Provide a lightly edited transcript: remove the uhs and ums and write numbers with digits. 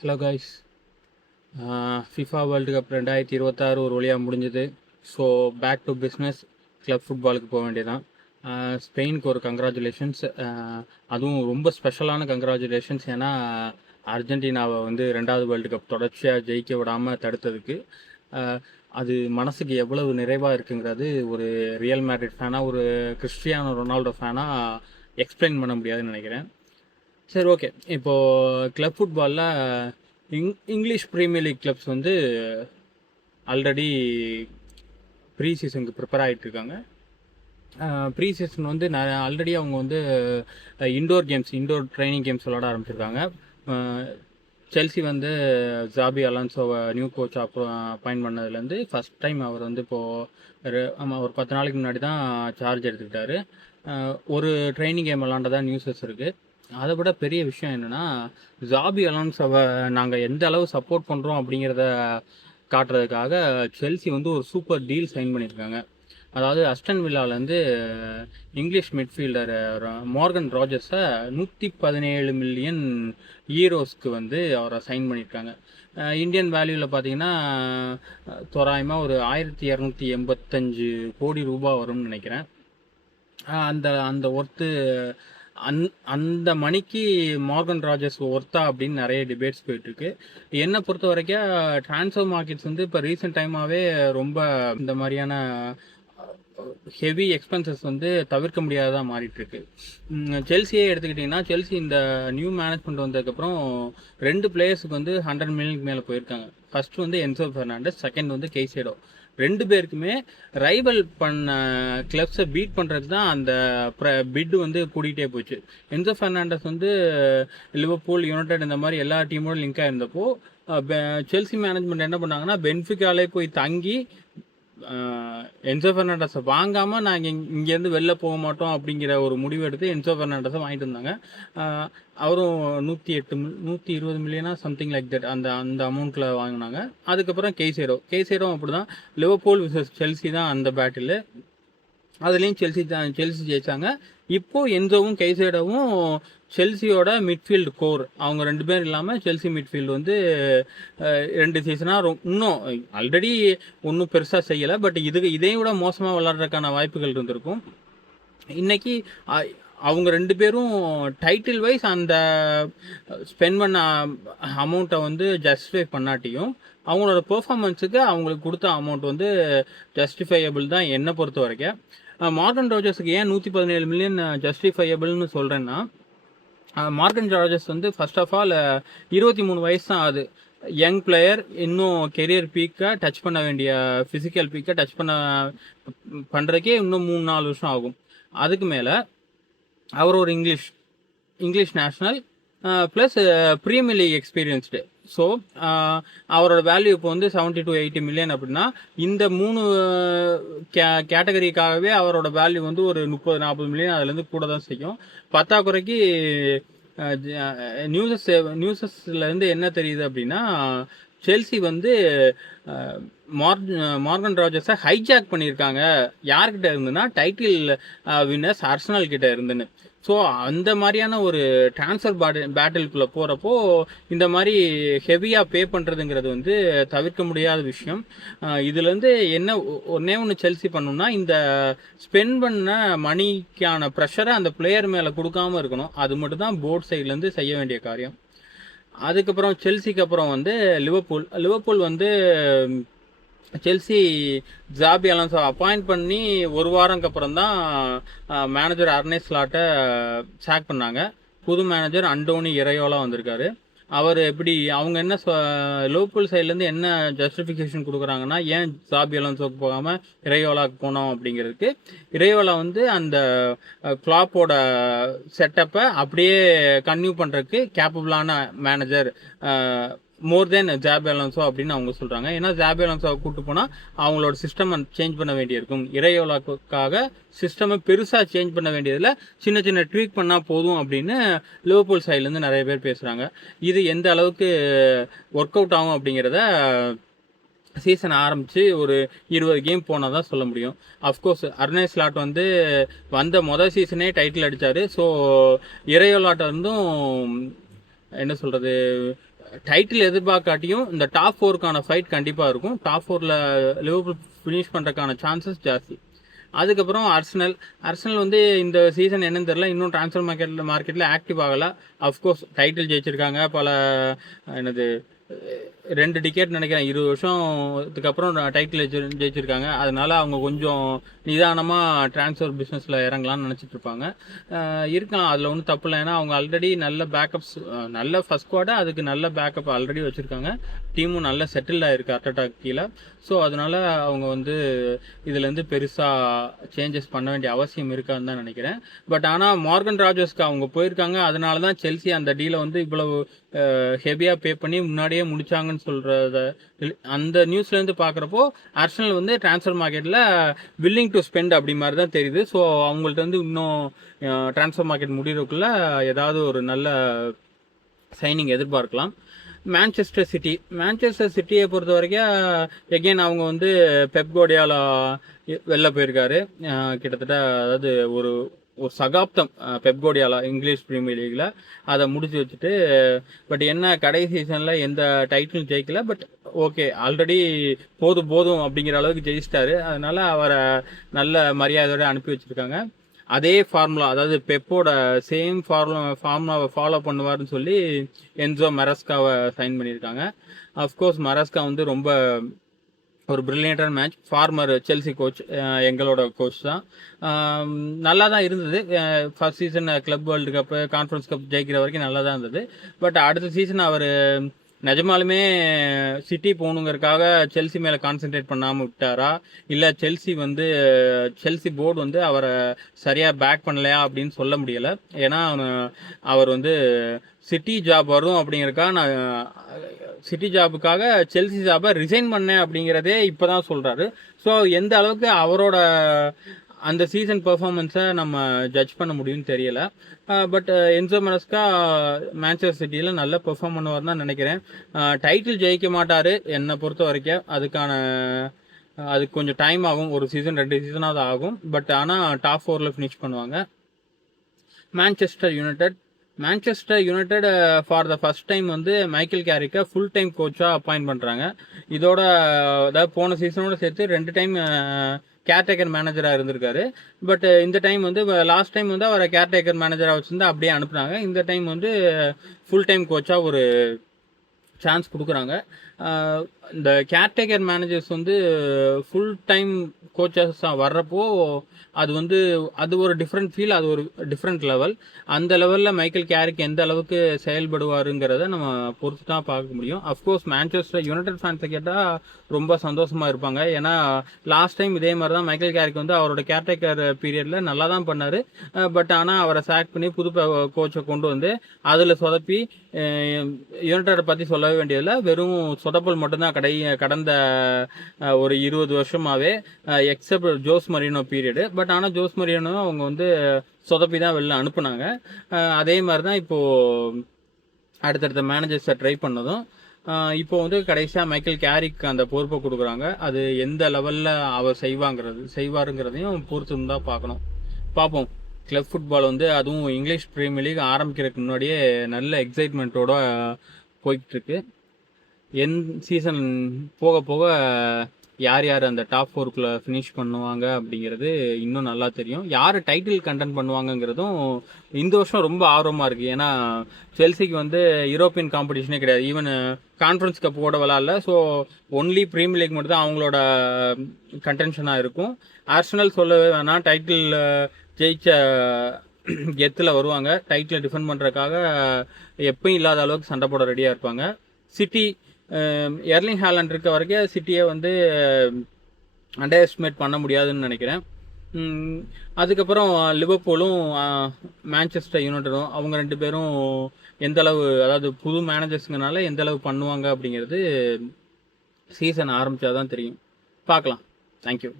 Hello guys. FIFA World Cup 2026 ஒரு வழியாக முடிஞ்சது. So back to business. Club ஃபுட்பாலுக்கு போக வேண்டியதான். ஸ்பெயினுக்கு ஒரு கங்க்ராச்சுலேஷன்ஸ். அதுவும் ரொம்ப ஸ்பெஷலான கங்க்ராச்சுலேஷன்ஸ். ஏன்னா அர்ஜென்டினாவை வந்து 2வது வேர்ல்டு கப் தொடர்ச்சியாக ஜெயிக்க விடாமல் தடுத்ததுக்கு அது மனசுக்கு எவ்வளவு நிறைவாக இருக்குங்கிறது ஒரு ரியல் மேட்ரிட் ஃபேனாக, ஒரு கிறிஸ்டியானோ ரொனால்டோ ஃபேனாக எக்ஸ்பிளைன் பண்ண முடியாதுன்னு நினைக்கிறேன். சரி, ஓகே. இப்போது கிளப் ஃபுட்பாலில் இங்கிலீஷ் ப்ரீமியர் லீக் கிளப்ஸ் வந்து ஆல்ரெடி ப்ரீ சீசனுக்கு ப்ரிப்பேர் ஆகிட்டுருக்காங்க. ப்ரீ சீசன் வந்து ஆல்ரெடி அவங்க வந்து இண்டோர் ட்ரைனிங் கேம்ஸ் விளாட ஆரம்பிச்சிருக்காங்க. செல்சி வந்து ஜாபி அலான்சோவை நியூ கோச் அப்பாயின்ட் பண்ணதுலேருந்து ஃபஸ்ட் டைம் அவர் வந்து இப்போது ஒரு 10 நாளைக்கு முன்னாடி தான் சார்ஜ் எடுத்துக்கிட்டாரு. ஒரு ட்ரைனிங் கேம் விளாண்டதா நியூஸஸ் இருக்குது. அதை விட பெரிய விஷயம் என்னென்னா, ஜாபி அலான்சோவை நாங்கள் எந்த அளவு சப்போர்ட் பண்ணுறோம் அப்படிங்கிறத காட்டுறதுக்காக செல்சி வந்து ஒரு சூப்பர் டீல் சைன் பண்ணியிருக்காங்க. அதாவது அஸ்டன் வில்லாலேருந்து இங்கிலீஷ் மிட்ஃபீல்டர் மார்கன் ராஜர்ஸை 117 மில்லியன் ஈரோஸ்க்கு வந்து அவரை சைன் பண்ணியிருக்காங்க. இந்தியன் வேல்யூவில் பார்த்தீங்கன்னா தோராயமாக ஒரு 1285 கோடி ரூபாய் வரும்னு நினைக்கிறேன். அந்த ஒர்த்து அந்த மணிக்கு மார்கன் ராஜர்ஸ் ஒர்த்தா அப்படின்னு நிறைய டிபேட்ஸ் போயிட்டுருக்கு. என்னை பொறுத்த வரைக்கும் ட்ரான்ஸ்ஃபர் மார்க்கெட்ஸ் வந்து இப்போ ரீசெண்ட் டைமாகவே ரொம்ப இந்த மாதிரியான ஹெவி எக்ஸ்பென்சஸ் வந்து தவிர்க்க முடியாததாக மாறிட்டுருக்கு. செல்சியே எடுத்துக்கிட்டிங்கன்னா, செல்சி இந்த நியூ மேனேஜ்மெண்ட் வந்ததுக்கப்புறம் 2 பிளேயர்ஸுக்கு வந்து 100 மில்லியனுக்கு மேலே போயிருக்காங்க. ஃபர்ஸ்ட் வந்து என்சோ ஃபெர்னாண்டஸ், செகண்ட் வந்து கெய்சேடோ. 2 பேருக்குமே ரைவல் பண்ண கிளப்ஸை பீட் பண்ணுறதுக்கு தான் அந்த பிட் வந்து கூட்டிகிட்டே போச்சு. என்சோ ஃபெர்னாண்டஸ் வந்து லிவர்பூல், யுனைடெட் இந்த மாதிரி எல்லா டீமோட லிங்காக இருந்தப்போ செல்சி மேனேஜ்மெண்ட் என்ன பண்ணாங்கன்னா, பென்ஃபிகாலே போய் தங்கி என்சோ ஃபெர்னாண்டஸை வாங்காமல் நாங்கள் இங்கேருந்து வெளில போக மாட்டோம் அப்படிங்கிற ஒரு முடிவு எடுத்து என்சோ ஃபெர்னாண்டஸை வாங்கிட்டு இருந்தாங்க. அவரும் 120 மில்லியனா சம்திங் லைக் தட் அந்த அமௌண்ட்டில் வாங்கினாங்க. அதுக்கப்புறம் கெய்சேடோ அப்படி தான். லிவர்பூல் விசஸ் செல்சி தான் அந்த பேட்டில். அதுலேயும் செல்சி ஜெயித்தாங்க. இப்போது என்சோவும் கெய்சேடோவும் செல்சியோட மிட்ஃபீல்டு கோர். அவங்க 2 பேர் இல்லாமல் செல்சி மிட்ஃபீல்டு வந்து 2 சீசனாக இன்னும் ஆல்ரெடி ஒன்றும் பெருசாக செய்யலை. பட் இதையும் விட மோசமாக விளாட்றதுக்கான வாய்ப்புகள் இருந்திருக்கும். இன்றைக்கி அவங்க 2 பேரும் டைட்டில் வைஸ் அந்த ஸ்பெண்ட் பண்ண அமௌண்ட்டை வந்து ஜஸ்டிஃபை பண்ணாட்டியும் அவங்களோட பெர்ஃபார்மன்ஸுக்கு அவங்களுக்கு கொடுத்த அமௌண்ட் வந்து ஜஸ்டிஃபையபிள் தான் என்னை பொறுத்த வரைக்கும். மார்கன் ராஜர்ஸுக்கு ஏன் 117 மில்லியன் ஜஸ்டிஃபையபிள்னு சொல்கிறேன்னா, மார்கன் ராஜர்ஸ் வந்து ஃபர்ஸ்ட் ஆஃப் ஆல் 23 வயசு தான் ஆகுது. யங் பிளேயர், இன்னும் கெரியர் பீக்கை டச் பண்ண வேண்டிய ஃபிசிக்கல் பீக்கை டச் பண்ணுறதுக்கே இன்னும் 3-4 வருஷம் ஆகும். அதுக்கு மேலே அவர் ஒரு English national plus premier league experienced. So அவரோட வேல்யூ இப்போ வந்து 70 to 80 மில்லியன் அப்படின்னா, இந்த 3 கேட்டகரிக்காகவே அவரோட வேல்யூ வந்து ஒரு 30-40 மில்லியன் அதுலேருந்து கூட தான் செய்யும். பத்தாக்குறைக்கு நியூஸஸ்லேருந்து என்ன தெரியுது அப்படின்னா, செல்சி வந்து மார்கன் ராஜர்ஸை ஹைஜாக் பண்ணியிருக்காங்க. யார்கிட்ட இருந்துன்னா, டைட்டில் வின்னர்ஸ் அர்சனல் கிட்ட இருந்துன்னு. ஸோ அந்த மாதிரியான ஒரு ட்ரான்ஸ்ஃபர் பேட்டிலுக்குள்ளே போகிறப்போ இந்த மாதிரி ஹெவியாக பே பண்ணுறதுங்கிறது வந்து தவிர்க்க முடியாத விஷயம். இதுலேருந்து ஒன்றே ஒன்று செல்சி பண்ணணும்னா, இந்த ஸ்பெண்ட் பண்ண மணிக்கான ப்ரெஷரை அந்த பிளேயர் மேலே கொடுக்காமல் இருக்கணும். அது மட்டும் தான் போர்ட் சைட்லேருந்து செய்ய வேண்டிய காரியம். அதுக்கப்புறம் செல்சிக்கு அப்புறம் வந்து லிவர்பூல் வந்து செல்சி ஜாபி அலான்சோ அப்பாயிண்ட் பண்ணி ஒரு வாரம்க்கு அப்புறம் தான் மேனேஜர் அர்னே ஸ்லாட்டை சாக் பண்ணாங்க. புது மேனேஜர் அண்டோனி இரையோலா வந்திருக்காரு. அவர் எப்படி அவங்க என்ன லிவர்பூல் சைட்லேருந்து என்ன ஜஸ்டிஃபிகேஷன் கொடுக்குறாங்கன்னா, ஏன் ஜாபி அலான்சோக்கு போகாமல் இரையோலாவுக்கு போனோம் அப்படிங்கிறதுக்கு. இரையோலா வந்து அந்த கிளாப்போட செட்டப்பை அப்படியே கன்டினியூ பண்ணுறதுக்கு கேப்பபிளான மேனேஜர், மோர் தென் ஜாபி அலான்சோ அப்படின்னு அவங்க சொல்கிறாங்க. ஏன்னா ஜாபி அலான்சோவை கூப்பிட்டு போனால் அவங்களோட சிஸ்டம் சேஞ்ச் பண்ண வேண்டியிருக்கும். இரையோலாக்காக சிஸ்டமை பெருசாக சேஞ்ச் பண்ண வேண்டியதில் சின்ன ட்வீக் பண்ணால் போதும் அப்படின்னு லிவர்பூல் சைட்லேருந்து நிறைய பேர் பேசுகிறாங்க. இது எந்த அளவுக்கு ஒர்க் அவுட் ஆகும் அப்படிங்கிறத சீசன் ஆரம்பித்து ஒரு 20 கேம் போனால் தான் சொல்ல முடியும். அஃப்கோர்ஸ் அர்னே ஸ்லாட் வந்து வந்த மொதல் சீசனே டைட்டில் அடித்தார். ஸோ இரையோலாட்ட இருந்தும் என்ன சொல்கிறது, டைட்டில் எதிர்பார்க்காட்டியும் இந்த டாப் 4க்கான ஃபைட் கண்டிப்பாக இருக்கும். டாப் 4ல் லிவர்பூல் ஃபினிஷ் பண்ணுறதுக்கான சான்சஸ் ஜாஸ்தி. அதுக்கப்புறம் அர்சனல் வந்து இந்த சீசன் என்னன்னு தெரியல, இன்னும் ட்ரான்ஸ்ஃபர் மார்க்கெட்டில் ஆக்டிவ் ஆகலை. அஃப்கோர்ஸ் டைட்டில் ஜெயிச்சிருக்காங்க, பல என்னது 2 டிக்கெட் நினைக்கிறேன், 20 வருஷத்துக்கு அப்புறம் டைட்டில் ஜெயிச்சிருக்காங்க. அதனால அவங்க கொஞ்சம் நிதானமாக ட்ரான்ஸ்ஃபர் பிஸ்னஸில் இறங்கலாம்னு நினச்சிட்டு இருப்பாங்க. இருக்கலாம், அதில் ஒன்றும் தப்பு இல்லை. ஏன்னா அவங்க ஆல்ரெடி நல்ல பேக்கப்ஸ், நல்ல ஃபர்ஸ்ட் ஸ்குவாடு, அதுக்கு நல்ல பேக்கப் ஆல்ரெடி வச்சுருக்காங்க. டீமும் நல்ல செட்டில்டாக இருக்குது அர்டெட்டா கீழே. ஸோ அதனால் அவங்க வந்து இதுலேருந்து பெருசாக சேஞ்சஸ் பண்ண வேண்டிய அவசியம் இருக்காதுன்னு தான் நினைக்கிறேன். பட் ஆனால் மார்கன் ராஜர்ஸ்க்கு அவங்க போயிருக்காங்க. அதனால தான் செல்சி அந்த டீலை வந்து இவ்வளவு ஹெவியாக பே பண்ணி முன்னாடியே முடிச்சாங்கன்னு சொல்கிறத அந்த நியூஸ்லேருந்து பார்க்குறப்போ ஆர்சனல் வந்து ட்ரான்ஸ்ஃபர் மார்க்கெட்டில் வில்லிங் டு ஸ்பெண்ட் அப்படி மாதிரி தான் தெரியுது. ஸோ அவங்கள்ட்ட வந்து இன்னும் ட்ரான்ஸ்ஃபர் மார்க்கெட் முடிகிறதுக்குள்ளே ஏதாவது ஒரு நல்ல சைனிங் எதிர்பார்க்கலாம். மான்செஸ்டர் சிட்டியை பொறுத்த வரைக்கும் எகெயின் அவங்க வந்து பெப் கார்டியோலா வெளில போயிருக்காரு. கிட்டத்தட்ட அதாவது ஒரு சகாப்தம் பெப் கார்டியோலா இங்கிலீஷ் பிரீமியர் லீக்ல அதை முடிச்சு வச்சுட்டு, பட் என்ன கடைசி சீசனில் எந்த டைட்டிலும் ஜெயிக்கல. பட் ஓகே, ஆல்ரெடி போதும் அப்படிங்கிற அளவுக்கு ஜெயிச்சிட்டாரு. அதனால அவரை நல்ல மரியாதையோடு அனுப்பி வச்சுருக்காங்க. அதே ஃபார்முலா, அதாவது பெப்போட சேம் ஃபார்முலாவை ஃபாலோ பண்ணுவார்னு சொல்லி என்சோ மரஸ்காவை சைன் பண்ணியிருக்காங்க. அஃப்கோர்ஸ் மரஸ்கா வந்து ரொம்ப ஒரு பிரில்லியண்டான மேட்ச். ஃபார்மர் செல்சி கோச், எங்களோட கோச் தான். நல்லா தான் இருந்தது. First season club world cup, conference cup ஜெயிக்கிற வரைக்கும் நல்லா தான் இருந்தது. பட் அடுத்த சீசன் அவர் நிஜமாலுமே சிட்டி போகணுங்கிறதுக்காக செல்சி மேலே கான்சென்ட்ரேட் பண்ணாமல் விட்டாரா, இல்லை செல்சி போர்டு வந்து அவரை சரியாக பேக் பண்ணலையா அப்படின்னு சொல்ல முடியலை. ஏன்னா அவர் வந்து சிட்டி ஜாப் வரும் அப்படிங்கிறக்காக நான் சிட்டி ஜாபுக்காக செல்சி ஜாபை ரிசைன் பண்ணேன் அப்படிங்கிறதே இப்போ தான் சொல்கிறாரு. ஸோ எந்த அளவுக்கு அவரோட அந்த சீசன் பெர்ஃபார்மன்ஸை நம்ம ஜட்ஜ் பண்ண முடியும்னு தெரியல. பட் என்சோ மரஸ்கா மான்செஸ்டர் சிட்டியில் நல்லா பெர்ஃபார்ம் பண்ணுவார் தான் நினைக்கிறேன். டைட்டில் ஜெயிக்க மாட்டார் என்னை பொறுத்த வரைக்கும். அதுக்கு கொஞ்சம் டைம் ஆகும், ஒரு சீசன் 2 சீசனாவது ஆகும். பட் ஆனால் டாப் 4ல் ஃபினிஷ் பண்ணுவாங்க. Manchester United for the first time வந்து மைக்கேல் கேரிக்கை ஃபுல் டைம் கோச்சாக அப்பாயிண்ட் பண்ணுறாங்க. இதோட அதாவது போன சீசனோட சேர்த்து 2 டைம் கேர்டேக்கர் மேனேஜராக இருந்திருக்காரு. பட் இந்த டைம் வந்து லாஸ்ட் டைம் வந்து அவரை கேர்டேக்கர் மேனேஜராக வச்சுருந்து அப்படியே அனுப்புனாங்க. இந்த டைம் வந்து ஃபுல் டைம் கோச்சாக ஒரு சான்ஸ் கொடுக்குறாங்க. இந்த கேர்டேக்கர் மேனேஜர்ஸ் வந்து ஃபுல் டைம் கோச்சஸாக வர்றப்போ அது ஒரு டிஃப்ரெண்ட் ஃபீல், அது ஒரு டிஃப்ரெண்ட் லெவல். அந்த லெவலில் மைக்கேல் கேரிக் எந்த அளவுக்கு செயல்படுவாருங்கிறத நம்ம பொறுத்து தான் பார்க்க முடியும். அஃப்கோர்ஸ் மான்செஸ்டர் யுனைடெட் ஃபேன்ஸை கேட்டால் ரொம்ப சந்தோஷமாக இருப்பாங்க. ஏன்னா லாஸ்ட் டைம் இதே மாதிரி தான் மைக்கேல் கேரிக் வந்து அவரோட கேர்டேக்கர் பீரியடில் நல்லா தான் பண்ணார். பட் ஆனால் அவரை சாக் பண்ணி புது கோச்சை கொண்டு வந்து அதில் சொதப்பி யுனைடெட்டை பற்றி சொல்லவே வேண்டியதில்லை, வெறும் சொதப்பல் மட்டும்தான் கடந்த ஒரு 20 வருஷமாகவே, except Jose Mourinho period. But ஆனால் ஜோஸ் மரினோ அவங்க வந்து சொதப்பி தான் வெளில அனுப்புனாங்க. அதே மாதிரி தான் இப்போது அடுத்தடுத்த மேனேஜர்ஸை ட்ரை பண்ணதும் இப்போ வந்து கடைசியாக மைக்கேல் கேரிக் அந்த பொறுப்பை கொடுக்குறாங்க. அது எந்த லெவலில் அவர் செய்வாருங்கிறதையும் பொறுத்து தான் பார்ப்போம். கிளப் ஃபுட்பால் வந்து அதுவும் இங்கிலீஷ் பிரீமியர் லீக் ஆரம்பிக்கிறதுக்கு முன்னாடியே நல்ல எக்ஸைட்மெண்ட்டோட போய்கிட்டுருக்கு. சீசன் போக யார் அந்த டாப் 4க்குள்ளே ஃபினிஷ் பண்ணுவாங்க அப்படிங்கிறது இன்னும் நல்லா தெரியும். யார் டைட்டில் கண்டென்ட் பண்ணுவாங்கங்கிறதும் இந்த வருஷம் ரொம்ப ஆர்வமாக இருக்குது. ஏன்னா செல்சிக்கு வந்து யூரோப்பியன் காம்படிஷனே கிடையாது, ஈவன் கான்ஃபரன்ஸ் கப் கூட விளாட்ல. ஸோ ஒன்லி பிரீமியர் லீக் மட்டும் தான் அவங்களோட கண்டென்ஷனாக இருக்கும். ஆர்சனல் சொல்லவே வேணாம், டைட்டில் ஜெயிச்ச கெத்தில் வருவாங்க. டைட்டில் டிஃபெண்ட் பண்ணுறதுக்காக எப்பயும் இல்லாத அளவுக்கு சண்டை போட ரெடியாக இருப்பாங்க. சிட்டி எர்லிங் ஹாலண்ட் இருக்க வரைக்கும் சிட்டியை வந்து அண்டர் எஸ்டிமேட் பண்ண முடியாதுன்னு நினைக்கிறேன். அதுக்கப்புறம் லிவர்பூலும் மான்செஸ்டர் யுனைடெடும் அவங்க 2 பேரும் எந்தளவு, அதாவது புது மேனேஜர்ஸுங்கனால எந்தளவு பண்ணுவாங்க அப்படிங்கிறது சீசன் ஆரம்பித்தா தான் தெரியும். பார்க்கலாம். தேங்க்யூ.